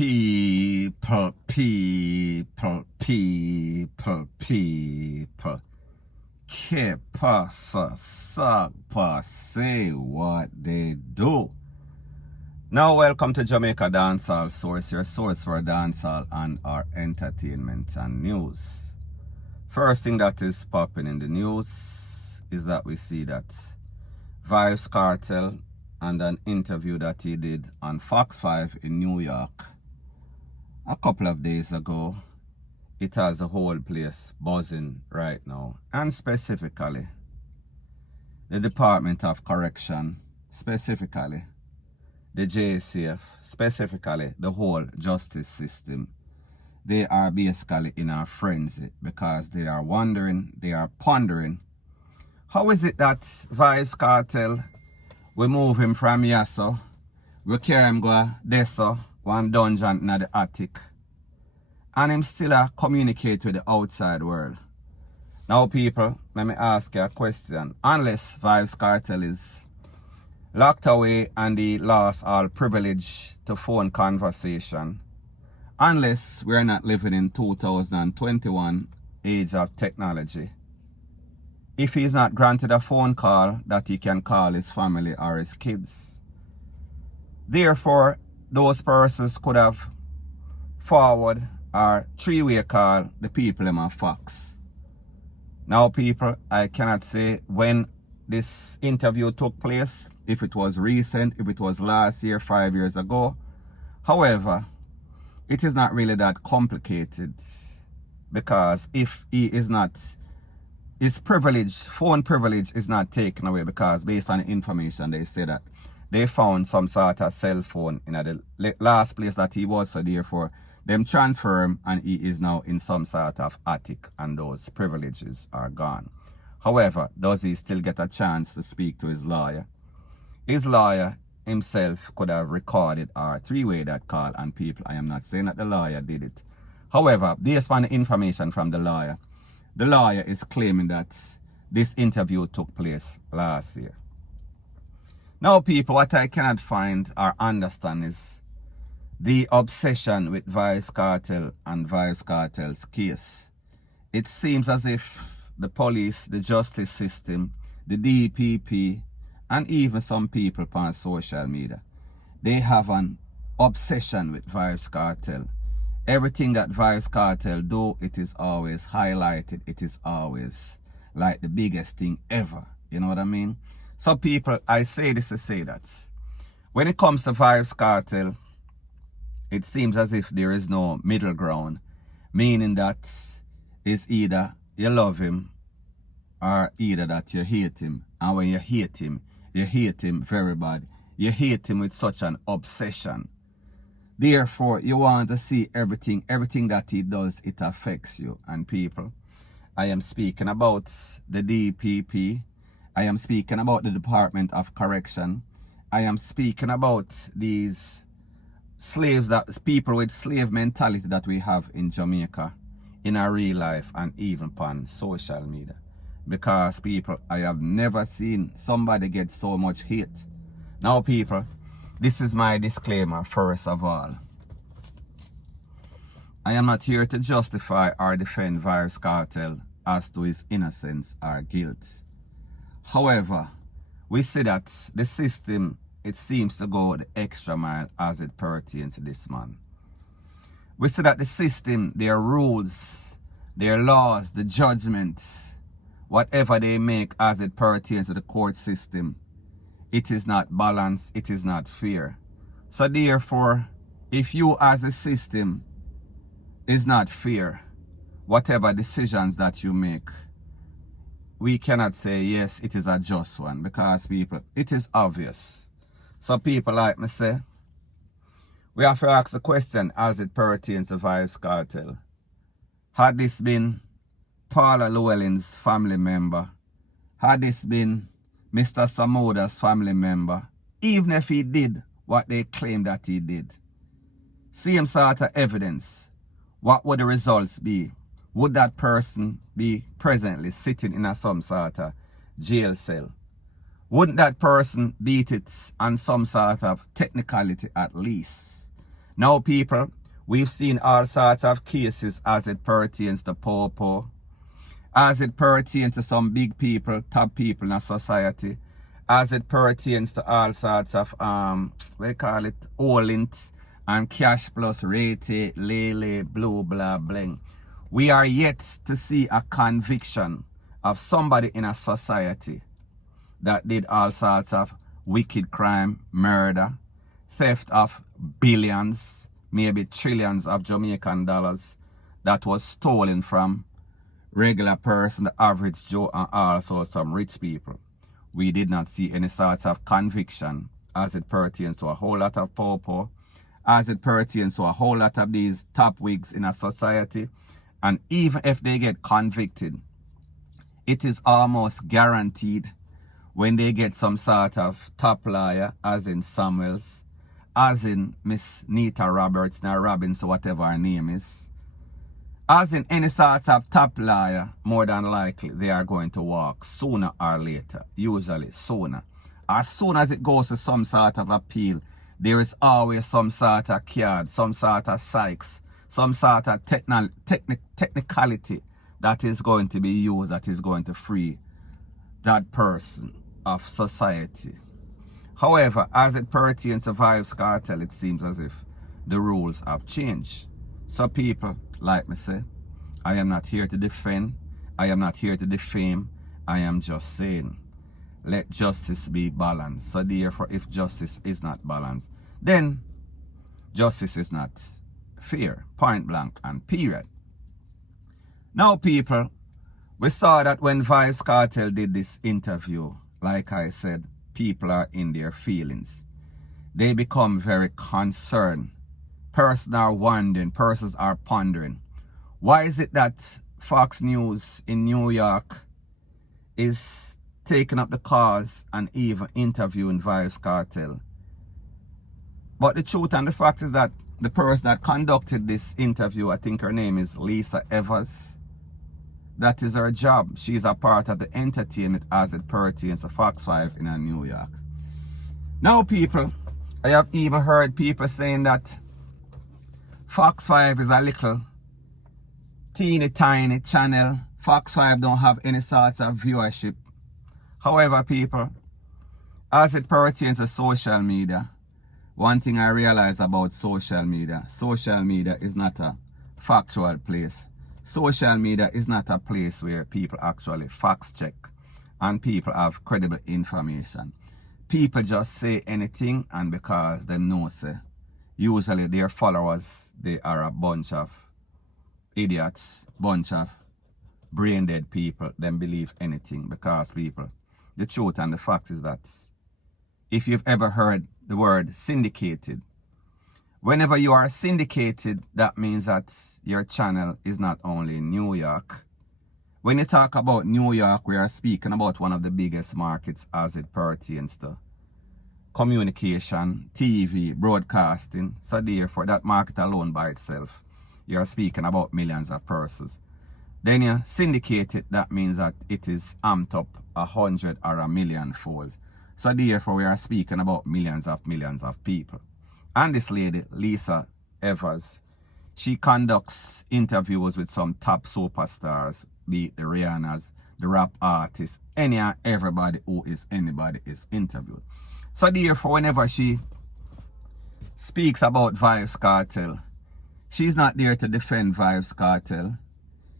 People. Que pasa, sagpa, say what they do. Now, welcome to Jamaica Dancehall Source, your source for dancehall and our entertainment and news. First thing that is popping in the news is that we see that Vybz Kartel and an interview that he did on Fox 5 in New York a couple of days ago. It has the whole place buzzing right now, and specifically the Department of Correction, specifically the JCF, specifically the whole justice system. They are basically in a frenzy because they are wondering, they are pondering, how is it that Vybz Kartel, we move him from Yasso, we carry him go Deso, one dungeon in the attic, and him still communicate with the outside world. Now people, let me ask you a question. Unless Vybz Kartel is locked away and he lost all privilege to phone conversation, unless we're not living in 2021 age of technology, if he's not granted a phone call that he can call his family or his kids, therefore those persons could have forward or three-way call the people in my Fox. Now people, I cannot say when this interview took place, if it was recent, if it was last year, 5 years ago. However, it is not really that complicated, because if he is not, his privilege, phone privilege is not taken away, because based on the information they say that they found some sort of cell phone in the last place that he was, so therefore them transfer him and he is now in some sort of attic and those privileges are gone. However, does he still get a chance to speak to his lawyer? His lawyer himself could have recorded or three-way that call, and people, I am not saying that the lawyer did it. However, based on the information from the lawyer is claiming that this interview took place last year. Now people, what I cannot find or understand is the obsession with Vybz Kartel and Vybz Kartel's case. It seems as if the police, the justice system, the DPP, and even some people on social media, they have an obsession with Vybz Kartel. Everything that Vybz Kartel do, it is always highlighted. It is always like the biggest thing ever. You know what I mean? So people, I say this to say that when it comes to Vybz Kartel, it seems as if there is no middle ground, meaning that it's either you love him or either that you hate him. And when you hate him very bad. You hate him with such an obsession. Therefore, you want to see everything that he does, it affects you. And people, I am speaking about the DPP. I am speaking about the Department of Correction. I am speaking about these slaves, that people with slave mentality that we have in Jamaica, in our real life and even on social media. Because people, I have never seen somebody get so much hate. Now people, this is my disclaimer first of all. I am not here to justify or defend Vybz Kartel as to his innocence or guilt. However, we see that the system, it seems to go the extra mile as it pertains to this man. We see that the system, their rules, their laws, the judgments, whatever they make as it pertains to the court system, it is not balanced, it is not fair. So therefore, if you as a system is not fair, whatever decisions that you make, we cannot say, yes, it is a just one, because people, it is obvious. So people, like me say, we have to ask the question as it pertains to Vybz Kartel. Had this been Paula Llewellyn's family member, had this been Mr. Samoda's family member, even if he did what they claim that he did, same sort of evidence, what would the results be? Would that person be presently sitting in some sort of jail cell? Wouldn't that person beat it on some sort of technicality at least? Now, people, we've seen all sorts of cases as it pertains to Popo, as it pertains to some big people, top people in a society, as it pertains to all sorts of, we call it Olint and Cash Plus, Rate, Lele, Blue, blah, bling. We are yet to see a conviction of somebody in a society that did all sorts of wicked crime, murder, theft of billions, maybe trillions of Jamaican dollars that was stolen from regular person, the average Joe, and also some rich people. We did not see any sorts of conviction as it pertains to a whole lot of Popo, as it pertains to a whole lot of these top wigs in a society. And even if they get convicted, it is almost guaranteed when they get some sort of top lawyer, as in Samuels, as in Miss Nita Roberts, now Robbins, whatever her name is, as in any sort of top lawyer, more than likely they are going to walk sooner or later, usually sooner. As soon as it goes to some sort of appeal, there is always some sort of card, some sort of psychs, some sort of technicality that is going to be used, that is going to free that person of society. However, as it pertains to Vybz Kartel, it seems as if the rules have changed. So people, like me say, I am not here to defend, I am not here to defame, I am just saying, let justice be balanced. So therefore, if justice is not balanced, then justice is not fair, point blank and period. Now people, we saw that when Vybz Kartel did this interview, like I said, people are in their feelings. They become very concerned. Persons are wondering, persons are pondering. Why is it that Fox News in New York is taking up the cause and even interviewing Vybz Kartel? But the truth and the fact is that the person that conducted this interview, I think her name is Lisa Evers, that is her job. She's a part of the entertainment as it pertains to Fox 5 in New York. Now people, I have even heard people saying that Fox 5 is a little teeny tiny channel. Fox 5 don't have any sorts of viewership. However people, as it pertains to social media, one thing I realize about social media is not a factual place. Social media is not a place where people actually fact check and people have credible information. People just say anything, and because they know say, usually their followers, they are a bunch of idiots, bunch of brain dead people, then believe anything. Because people, the truth and the fact is that if you've ever heard the word syndicated, whenever you are syndicated, that means that your channel is not only in New York. When you talk about New York, we are speaking about one of the biggest markets as it pertains to communication, TV, broadcasting. So therefore, that market alone by itself, you are speaking about millions of persons. Then you syndicate it, that means that it is amped up 100 or 1,000,000 folds. So therefore, we are speaking about millions of people. And this lady, Lisa Evers, she conducts interviews with some top superstars, be it the Rihannas, the rap artists, any and everybody who is anybody is interviewed. So therefore, whenever she speaks about Vybz Kartel, she's not there to defend Vybz Kartel.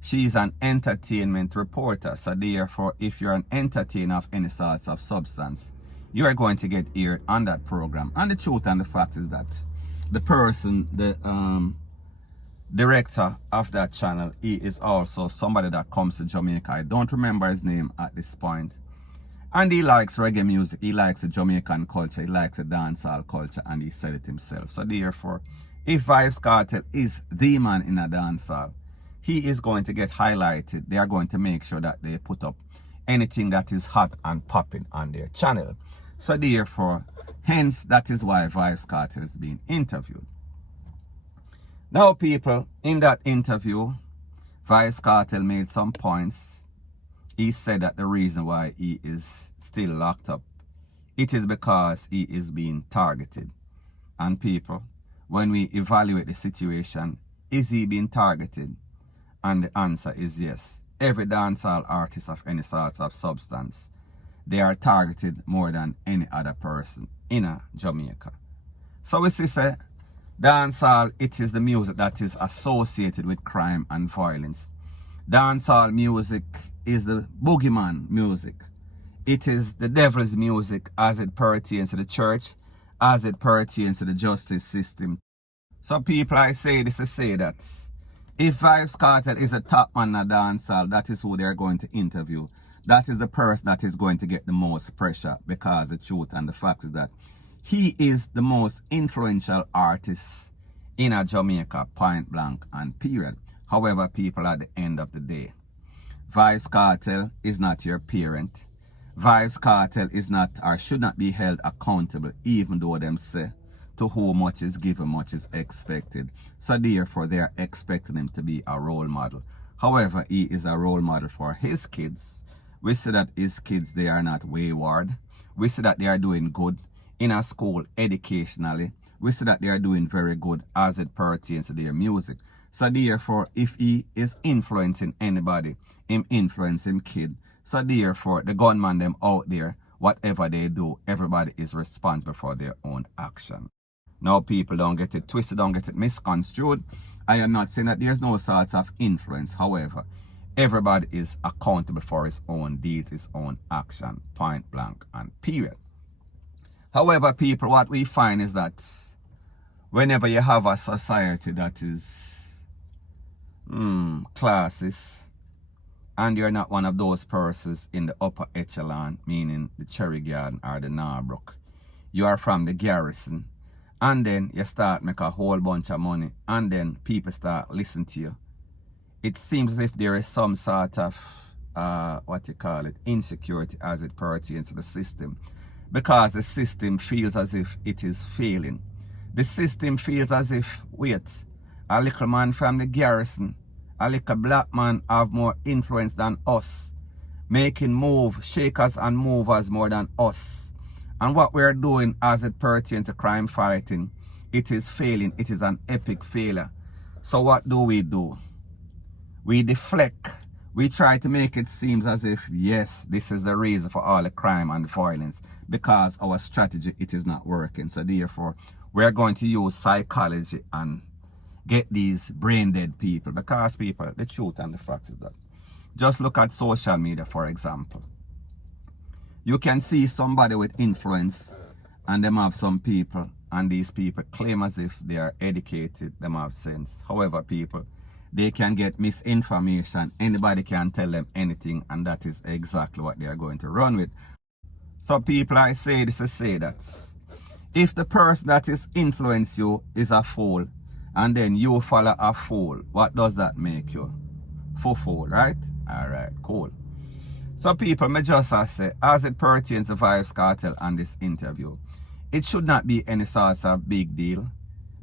She's an entertainment reporter. So therefore, if you're an entertainer of any sorts of substance, you are going to get aired on that program. And the truth and the fact is that the person, the director of that channel, he is also somebody that comes to Jamaica. I don't remember his name at this point. And he likes reggae music, he likes the Jamaican culture, he likes the dancehall culture, and he said it himself. So therefore, if Vybz Kartel is the man in a dancehall, he is going to get highlighted. They are going to make sure that they put up anything that is hot and popping on their channel. So therefore, hence that is why Vybz Kartel is being interviewed. Now people, in that interview, Vybz Kartel made some points. He said that the reason why he is still locked up, it is because he is being targeted. And people, when we evaluate the situation, is he being targeted? And the answer is yes. Every dancehall artist of any sort of substance, they are targeted more than any other person in Jamaica. So we see, say, dancehall, it is the music that is associated with crime and violence. Dancehall music is the boogeyman music. It is the devil's music as it pertains to the church, as it pertains to the justice system. So people, I say this to say that if Vybz Kartel is a top man in dancehall, that is who they're going to interview. That is the person that is going to get the most pressure, because the truth and the fact is that he is the most influential artist in Jamaica, point blank and period. However, people, at the end of the day, Vybz Kartel is not your parent. Vybz Kartel is not or should not be held accountable, even though them say to whom much is given, much is expected. So therefore, they are expecting him to be a role model. However, he is a role model for his kids. We see that his kids, they are not wayward. We see that they are doing good in a school educationally. We see that they are doing very good as it pertains to their music. So therefore, if he is influencing anybody, him influencing kid. So therefore, the gunman them out there, whatever they do, everybody is responsible for their own action. Now people, don't get it twisted, don't get it misconstrued. I am not saying that there's no sorts of influence. However, everybody is accountable for his own deeds, his own action, point blank and period. However, people, what we find is that whenever you have a society that is classist, and you're not one of those persons in the upper echelon, meaning the Cherry Garden or the Narbrook, you are from the garrison, and then you start make a whole bunch of money, and then people start listening to you. It seems as if there is some sort of insecurity as it pertains to the system, because the system feels as if it is failing. The system feels as if, wait, a little man from the garrison, a little black man have more influence than us, making move, shakers and movers more than us. And what we're doing as it pertains to crime fighting, it is failing. It is an epic failure. So what do? We deflect. We try to make it seem as if, yes, this is the reason for all the crime and violence, because our strategy, it is not working. So therefore, we're going to use psychology and get these brain dead people, because people, the truth and the fact is that, just look at social media, for example. You can see somebody with influence, and them have some people, and these people claim as if they are educated, them have sense. However, people, they can get misinformation. Anybody can tell them anything, and that is exactly what they are going to run with. So people, I say this to say that if the person that is influence you is a fool, and then you follow a fool, what does that make you? Fool, right? Alright, cool. So people, me just say, as it pertains to Vybz Kartel and this interview, it should not be any sort of big deal,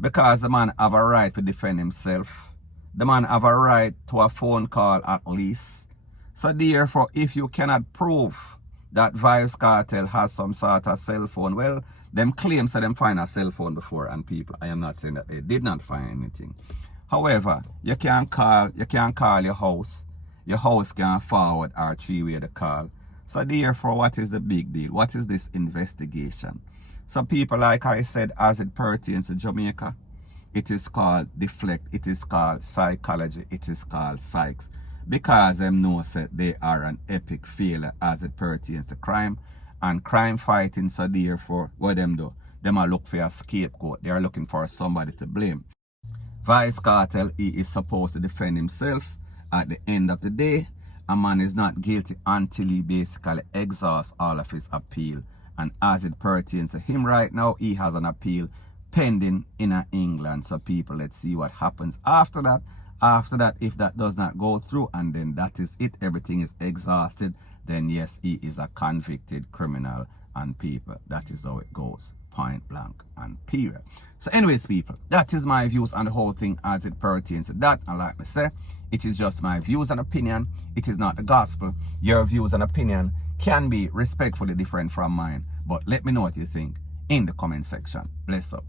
because the man have a right to defend himself. The man have a right to a phone call at least. So therefore, if you cannot prove that Vybz Kartel has some sort of cell phone, well, them claims that them find a cell phone before, and people, I am not saying that they did not find anything. However, you can call your house. Your house can forward or three-way the call. So therefore, what is the big deal? What is this investigation? So people, like I said, as it pertains to Jamaica, it is called deflect, it is called psychology, it is called psychs. Because them know that they are an epic failure as it pertains to crime and crime fighting. So therefore, what them do? Them are look for a scapegoat. They are looking for somebody to blame. Vybz Kartel, he is supposed to defend himself. At the end of the day, a man is not guilty until he basically exhausts all of his appeal. And as it pertains to him right now, he has an appeal pending in England. So people, let's see what happens after that. After that, if that does not go through, and then that is it, everything is exhausted, then yes, he is a convicted criminal. And people, that is how it goes, point blank and period. So anyways, people, that is my views on the whole thing as it pertains to that. And like I say, it is just my views and opinion. It is not the gospel. Your views and opinion can be respectfully different from mine. But let me know what you think in the comment section. Bless up.